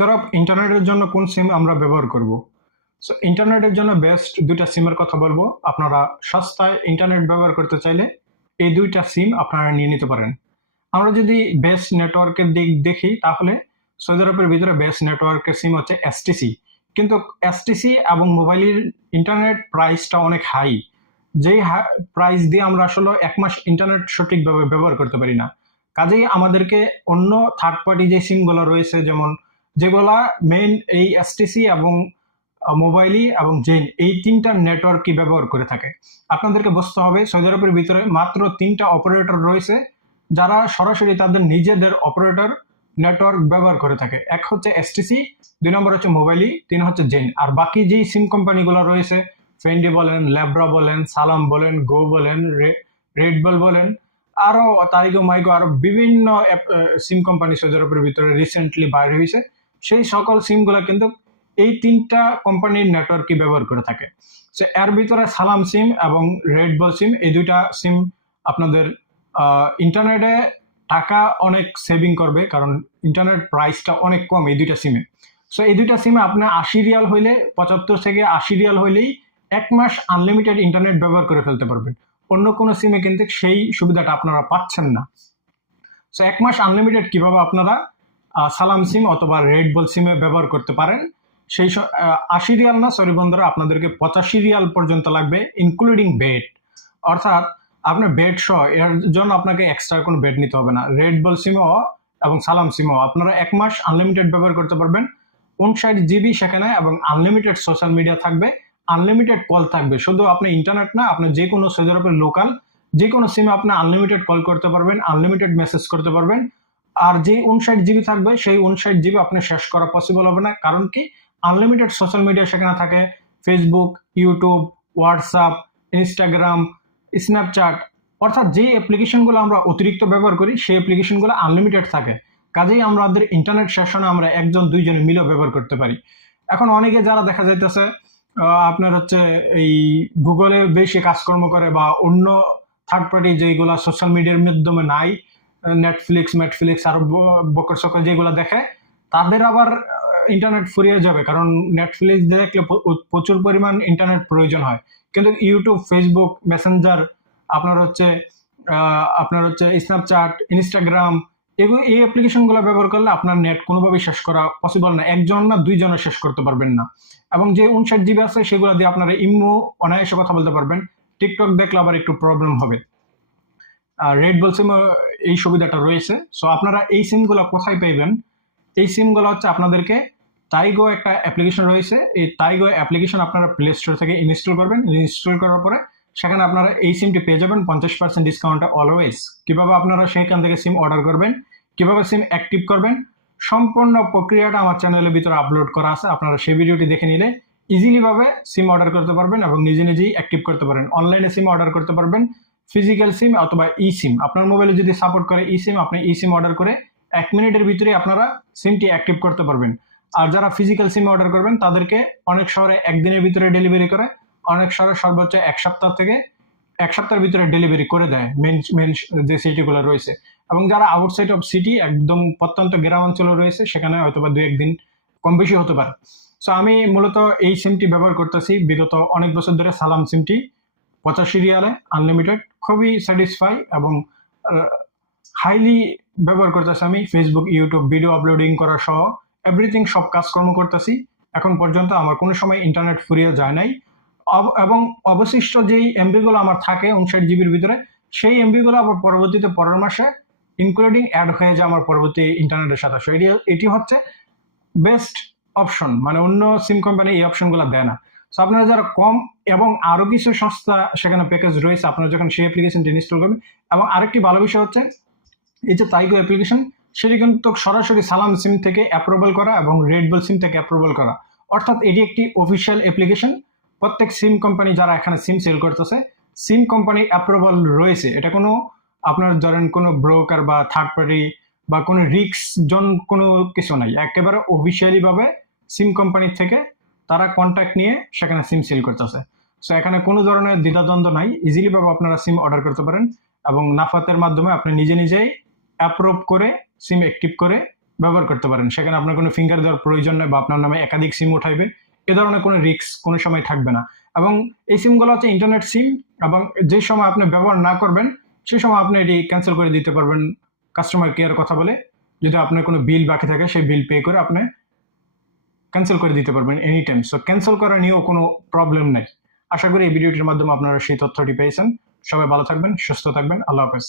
ধরো ইন্টারনেটের জন্য কোন সিম আমরা ব্যবহার করব। ইন্টারনেটের জন্য বেস্ট দুইটা সিমের কথা বলবো। আপনারা সস্তায় ইন্টারনেট ব্যবহার করতে চাইলে এই দুইটা সিম আপনারা নিয়ে নিতে পারেন। আমরা যদি বেস্ট নেটওয়ার্কের দিক দেখি তাহলে সৌদি আরবের ভিতরে বেস্ট নেটওয়ার্কের সিম হচ্ছে এসটিসি। কিন্তু এসটিসি এবং মোবাইলের ইন্টারনেট প্রাইসটা অনেক হাই। যেই প্রাইস দিয়ে আমরা আসলে এক মাস ইন্টারনেট সঠিকভাবে ব্যবহার করতে পারি না। কাজেই আমাদেরকে অন্য থার্ড পার্টি যে সিমগুলো রয়েছে, যেমন যেগুলা মেইন এই এসটিসি এবং মোবাইলি এবং জেন, এই তিনটা নেটওয়ার্কই ব্যবহার করে থাকে। আপনাদেরকে বুঝতে হবে সৌদি আরবের ভিতরে মাত্র 3টা অপারেটর রয়েছে যারা সরাসরি তাদের নিজেদের অপারেটর নেটওয়ার্ক ব্যবহার করে থাকে। এক হচ্ছে এসটিসি, 2 নম্বর হচ্ছে মোবাইলি, 3 হচ্ছে জেন। আর বাকি যেই সিম কোম্পানিগুলো রয়েছে, ফেন্ডি বলেন, ল্যাব্রা বলেন, সালাম বলেন, গো বলেন, রেডবল বলেন, আরো তাইগো মাইগো, আরো বিভিন্ন সিম কোম্পানি সৌদি আরবের ভিতরে রিসেন্টলি বাইরে হয়েছে। সেই সকল সিমগুলো কিন্তু এই 3টা কোম্পানির নেটওয়ার্কই ব্যবহার করে থাকে। এর ভিতরে সালাম সিম এবং রেডবল সিম, এই দুইটা সিম আপনাদের ইন্টারনেটে টাকা অনেক সেভিং করবে, কারণ ইন্টারনেট প্রাইসটা অনেক কম এই দুইটা সিমে। এই দুইটা সিমে আপনার 80 রিয়াল হইলে, 75 থেকে 80 রিয়াল হইলেই 1 মাস আনলিমিটেড ইন্টারনেট ব্যবহার করে ফেলতে পারবেন। অন্য কোনো সিমে কিন্তু সেই সুবিধাটা আপনারা পাচ্ছেন না। 1 মাস আনলিমিটেড কিভাবে আপনারা সালাম সিম অথবা রেডবল সিমে ব্যবহার করতে পারেন, সেই 80 রিয়াল না, সরি বন্ধুরা, আপনাদেরকে 85 রিয়াল পর্যন্ত লাগবে ইনক্লুডিং বেড। অর্থাৎ আপনার বেড সহ, এর জন্য আপনাকে এক্সট্রা কোনো বেড নিতে হবে না। রেডবল সিমও এবং সালাম সিমও আপনারা 1 মাস আনলিমিটেড ব্যবহার করতে পারবেন। 59 জিবি সেখানে, এবং আনলিমিটেড সোশ্যাল মিডিয়া থাকবে, আনলিমিটেড কল থাকবে। শুধু আপনি ইন্টারনেট না, আপনি যে কোনো সৌদি আরবের লোকাল যে কোনো সিমে আপনি আনলিমিটেড কল করতে পারবেন, আনলিমিটেড মেসেজ করতে পারবেন। আর যে 59 জিবি থাকবে সেই 59 জিবি আপনি শেষ করা পসিবল হবে না। কারণ কি, আনলিমিটেড সোশ্যাল মিডিয়া সেখানে থাকে, Facebook, YouTube, WhatsApp, Instagram, Snapchat, অর্থাৎ যে অ্যাপ্লিকেশনগুলো আমরা অতিরিক্ত ব্যবহার করি সেই অ্যাপ্লিকেশনগুলো আনলিমিটেড থাকে। কাজেই আমাদের ইন্টারনেট সেশনে আমরা একজন দুইজনে মিলেও ব্যবহার করতে পারি। এখন অনেকে যারা দেখা যাইতেছে আপনার হচ্ছে এই গুগলে বেশি কাজকর্ম করে, বা অন্য থার্ড পার্টি যেগুলো সোশ্যাল মিডিয়ার মাধ্যমে নাই, নেটফ্লিক্স আরো বকর সকর যেগুলো দেখে, তাদের আবার ইন্টারনেট ফুরিয়ে যাবে, কারণ নেটফ্লিক্স দেখলে প্রচুর পরিমাণ ইন্টারনেট প্রয়োজন হয়। কিন্তু ইউটিউব, ফেসবুক, মেসেঞ্জার, আপনার হচ্ছে স্ন্যাপচ্যাট, ইনস্টাগ্রাম, এই অ্যাপ্লিকেশনগুলো ব্যবহার করলে আপনার নেট কোনোভাবেই শেষ করা পসিবল না। একজন না দুইজনে শেষ করতে পারবেন না। এবং যে 59 জিবি আছে সেগুলো দিয়ে আপনারা ইমো অনায়াসে কথা বলতে পারবেন। টিকটক দেখলে আবার একটু প্রবলেম হবে। রেডবল সিম এই সুবিধাটা রয়েছে। আপনারা এই সিমগুলো কোথায় পাইবেন? এই সিমগুলো হচ্ছে আপনাদেরকে টাইগো একটা অ্যাপ্লিকেশন রয়েছে, এই টাইগো অ্যাপ্লিকেশন আপনারা প্লে স্টোর থেকে ইনস্টল করবেন। ইনস্টল করার পরে সেখানে আপনারা এই সিমটি পেয়ে যাবেন 50% ডিসকাউন্টে অলওয়েজ। কিভাবে আপনারা সেখান থেকে সিম অর্ডার করবেন, কিভাবে সিম অ্যাক্টিভ করবেন, সম্পূর্ণ প্রক্রিয়াটা আমার চ্যানেলের ভিতরে আপলোড করা আছে। আপনারা সেই ভিডিওটি দেখে নিলে ইজিলি ভাবে সিম অর্ডার করতে পারবেন এবং নিজে নিজেই অ্যাক্টিভ করতে পারেন। অনলাইনে সিম অর্ডার করতে পারবেন, ফিজিক্যাল সিম অথবা ই সিম। আপনার মোবাইলে যদি সাপোর্ট করে ই সিম, আপনি ই সিম অর্ডার করে 1 মিনিটের ভিতরে আপনারা সিমটি অ্যাক্টিভ করতে পারবেন। আর যারা ফিজিক্যাল সিম অর্ডার করবেন তাদেরকে অনেক শহরে 1 দিনের ভিতরে ডেলিভারি করে, অনেক শহরে সর্বোচ্চ 1 সপ্তাহ থেকে 1 সপ্তাহের ভিতরে ডেলিভারি করে দেয় মেন যে সিটিগুলো রয়েছে। এবং যারা আউটসাইড অফ সিটি, একদম প্রত্যন্ত গ্রামাঞ্চলে রয়েছে, সেখানে হয়তো বা 2-1 দিন কম বেশি হতে পারে। আমি মূলত এই সিমটি ব্যবহার করতেছি বিগত অনেক বছর ধরে, সালাম সিমটি 85 রিয়ালে আনলিমিটেড। খুবই স্যাটিসফাই এবং হাইলি ব্যবহার করতেছি আমি। ফেসবুক, ইউটিউব ভিডিও আপলোডিং করা সহ এভরিথিং, সব কাজকর্ম করতেছি। এখন পর্যন্ত আমার কোনো সময় ইন্টারনেট ফুরিয়ে যায় নাই। এবং অবশিষ্ট যেই এমবিগুলো আমার থাকে 59 জিবির ভিতরে, সেই এমবিগুলো আবার পরবর্তীতে পরের মাসে ইনক্লুডিং অ্যাড হয়ে যায় আমার পরবর্তী ইন্টারনেটের সাথে। এটি হচ্ছে বেস্ট অপশন, মানে অন্য সিম কোম্পানি এই অপশনগুলো দেয় না। আপনারা যারা কম এবং আরো কিছু সস্তা সেখানে প্যাকেজ রয়েছে, আপনারা যখন সেই অ্যাপ্লিকেশনটি ইনস্টল করবেন। এবং আরেকটি ভালো বিষয় হচ্ছে এই যে টাইগো অ্যাপ্লিকেশন, সেটি কিন্তু সরাসরি সালাম সিম থেকে অ্যাপ্রুভাল করা এবং রেডবল সিম থেকে অ্যাপ্রুভাল করা। অর্থাৎ এটি একটি অফিসিয়াল অ্যাপ্লিকেশন। প্রত্যেক সিম কোম্পানি যারা এখানে সিম সেল করতেছে, সিম কোম্পানি অ্যাপ্রুভাল রয়েছে। এটা কোনো আপনার ধরেন কোনো ব্রোকার বা থার্ড পার্টি বা কোনো রিক্স জন কোনো কিছু নাই। একেবারে অফিসিয়ালি ভাবে সিম কোম্পানি থেকে তারা কন্ট্যাক্ট নিয়ে সেখানে সিম সেল করতেছে। এখানে কোনো ধরনের দ্বিধাদ্বন্দ্ব নাই, ইজিলি ভাবে আপনারা সিম অর্ডার করতে পারেন এবং নাফাতের মাধ্যমে আপনি নিজে নিজেই অ্যাপ্রুভ করে সিম অ্যাক্টিভ করে ব্যবহার করতে পারেন। সেখানে আপনার কোনো ফিঙ্গার দেওয়ার প্রয়োজন নেই বা আপনার নামে একাধিক সিম উঠাইবে এ ধরনের কোনো রিস্ক কোনো সময় থাকবে না। এবং এই সিমগুলো হচ্ছে ইন্টারনেট সিম, এবং যে সময় আপনি ব্যবহার না করবেন সেই সময় আপনি এটি ক্যান্সেল করে দিতে পারবেন কাস্টমার কেয়ার কথা বলে। যদি আপনার কোনো বিল বাকি থাকে সেই বিল পে করে আপনি ক্যান্সেল করে দিতে পারবেন এনি টাইম। সো ক্যান্সেল করা নিয়েও কোনো প্রবলেম নেই। আশা করি এই ভিডিওটির মাধ্যমে আপনারা সেই তথ্যটি পেয়েছেন। সবাই ভালো থাকবেন, সুস্থ থাকবেন। আল্লাহ হাফেজ।